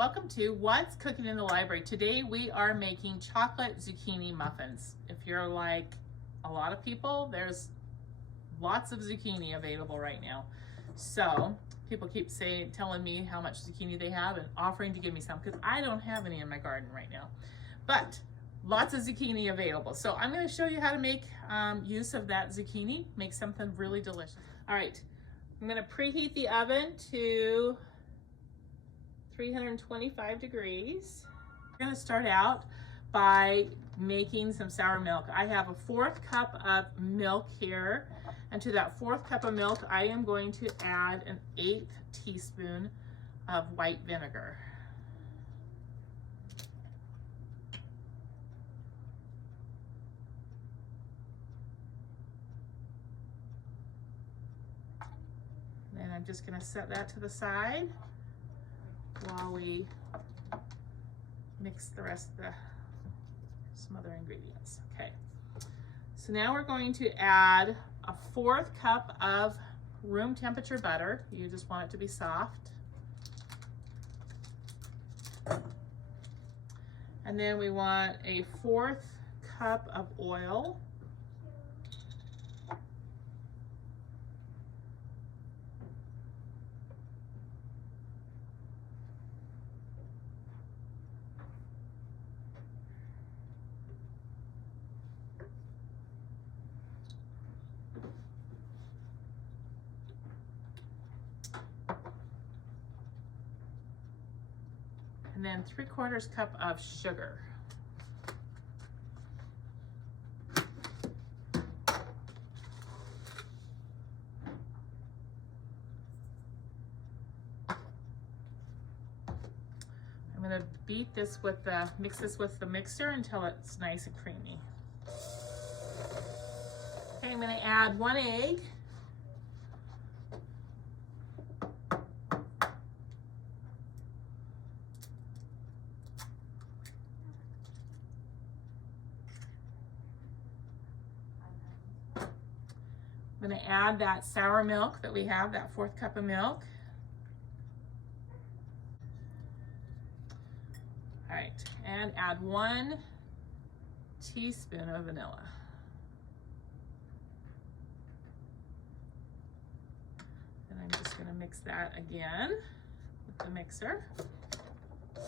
Welcome to What's Cooking in the Library. Today we are making chocolate zucchini muffins. If you're like a lot of people, there's lots of zucchini available right now. So people keep telling me how much zucchini they have and offering to give me some because I don't have any in my garden right now. But lots of zucchini available. So I'm going to show you how to make use of that zucchini, make something really delicious. All right, I'm going to preheat the oven to 325 degrees. I'm going to start out by making some sour milk. I have a 1/4 cup of milk here, and to that 1/4 cup of milk I am going to add an 1/8 teaspoon of white vinegar. And I'm just going to set that to the side while we mix the rest of some other ingredients. Okay, so now we're going to add a 1/4 cup of room temperature butter. You just want it to be soft. And then we want a 1/4 cup of oil. And then 3/4 cup of sugar. I'm going to beat this with mix this with the mixer until it's nice and creamy. Okay, I'm going to add 1 egg. I'm going to add that sour milk that we have, that 1/4 cup of milk. All right, and add 1 teaspoon of vanilla. And I'm just going to mix that again with the mixer. So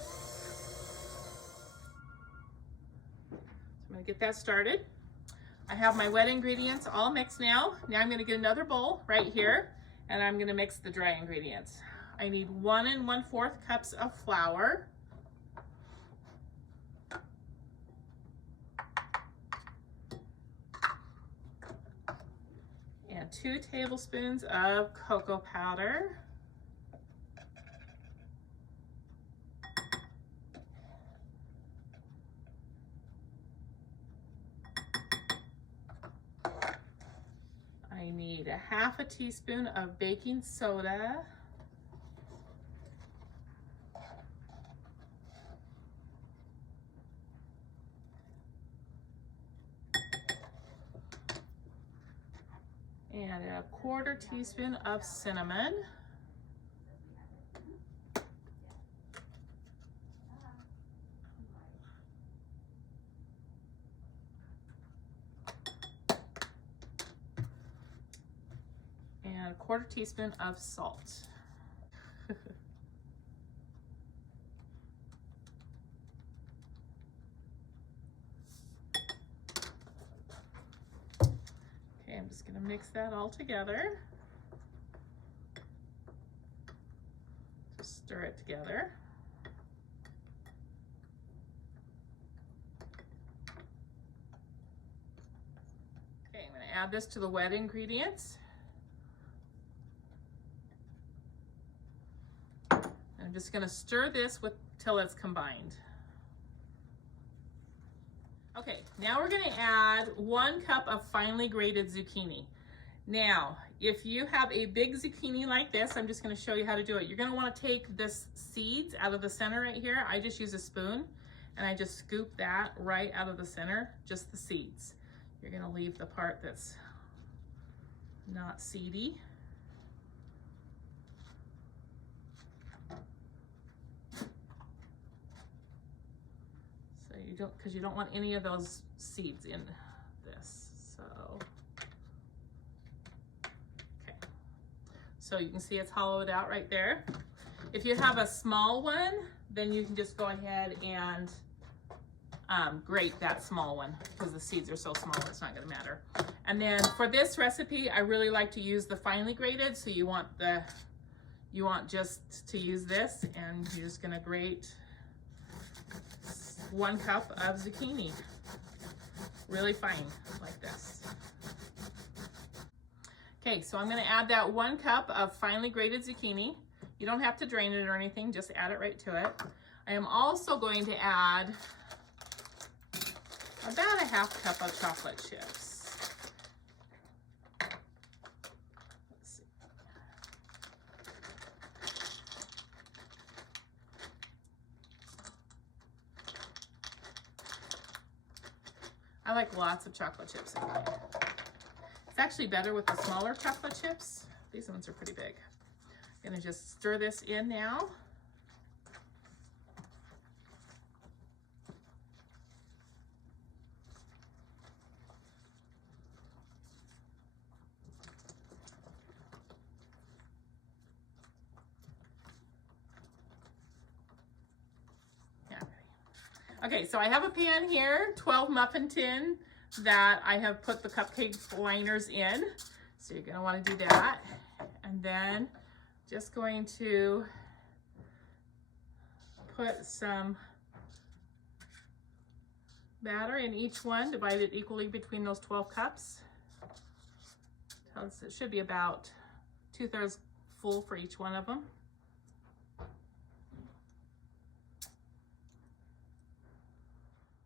I'm going to get that started. I have my wet ingredients all mixed now. Now I'm going to get another bowl right here, and I'm going to mix the dry ingredients. I need 1 1/4 cups of flour, and 2 tablespoons of cocoa powder, I need a 1/2 teaspoon of baking soda, and a 1/4 teaspoon of cinnamon, and a 1/4 teaspoon of salt. Okay, I'm just going to mix that all together. Just stir it together. Okay, I'm going to add this to the wet ingredients. I'm just going to stir this till it's combined. Okay, now we're going to add 1 cup of finely grated zucchini. Now, if you have a big zucchini like this, I'm just going to show you how to do it. You're going to want to take this seeds out of the center right here. I just use a spoon and I just scoop that right out of the center, just the seeds. You're going to leave the part that's not seedy. because you don't want any of those seeds in this. So, okay. So you can see it's hollowed out right there. If you have a small one, then you can just go ahead and grate that small one, because the seeds are so small it's not going to matter. And then for this recipe, I really like to use the finely grated. So you want just to use this, and you're just going to grate 1 cup of zucchini, really fine, like this. Okay, so I'm going to add that 1 cup of finely grated zucchini. You don't have to drain it or anything, just add it right to it. I am also going to add about a 1/2 cup of chocolate chips. Let's see. I like lots of chocolate chips in mine. It's actually better with the smaller chocolate chips. These ones are pretty big. I'm gonna just stir this in now. Okay, so I have a pan here, 12 muffin tin that I have put the cupcake liners in. So you're gonna wanna do that. And then just going to put some batter in each one, divide it equally between those 12 cups. It should be about 2/3 full for each one of them.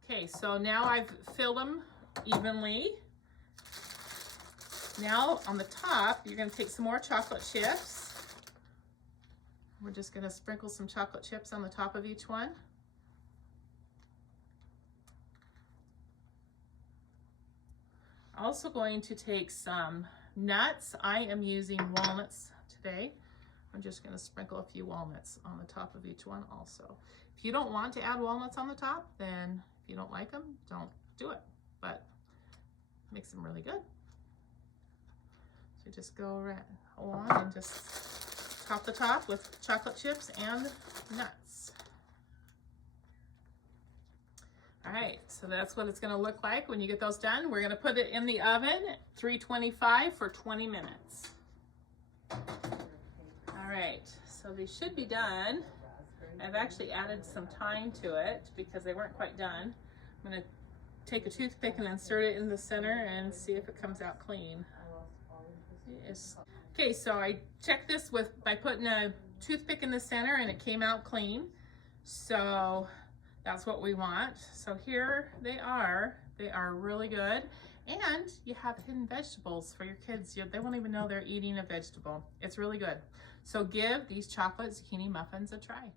Okay, so now I've filled them evenly. Now on the top, you're gonna take some more chocolate chips. We're just gonna sprinkle some chocolate chips on the top of each one. Also going to take some nuts. I am using walnuts today. I'm just gonna sprinkle a few walnuts on the top of each one also. If you don't want to add walnuts on the top, then if you don't like them, don't do it, but it makes them really good. So just go right along and just top the top with chocolate chips and nuts. All right, so that's what it's gonna look like when you get those done. We're gonna put it in the oven, 325 for 20 minutes. All right, so they should be done. I've actually added some time to it because they weren't quite done. I'm gonna take a toothpick and insert it in the center and see if it comes out clean. Yes. Okay, so I checked this by putting a toothpick in the center and it came out clean. So that's what we want. So here they are. They are really good. And you have hidden vegetables for your kids. They won't even know they're eating a vegetable. It's really good. So give these chocolate zucchini muffins a try.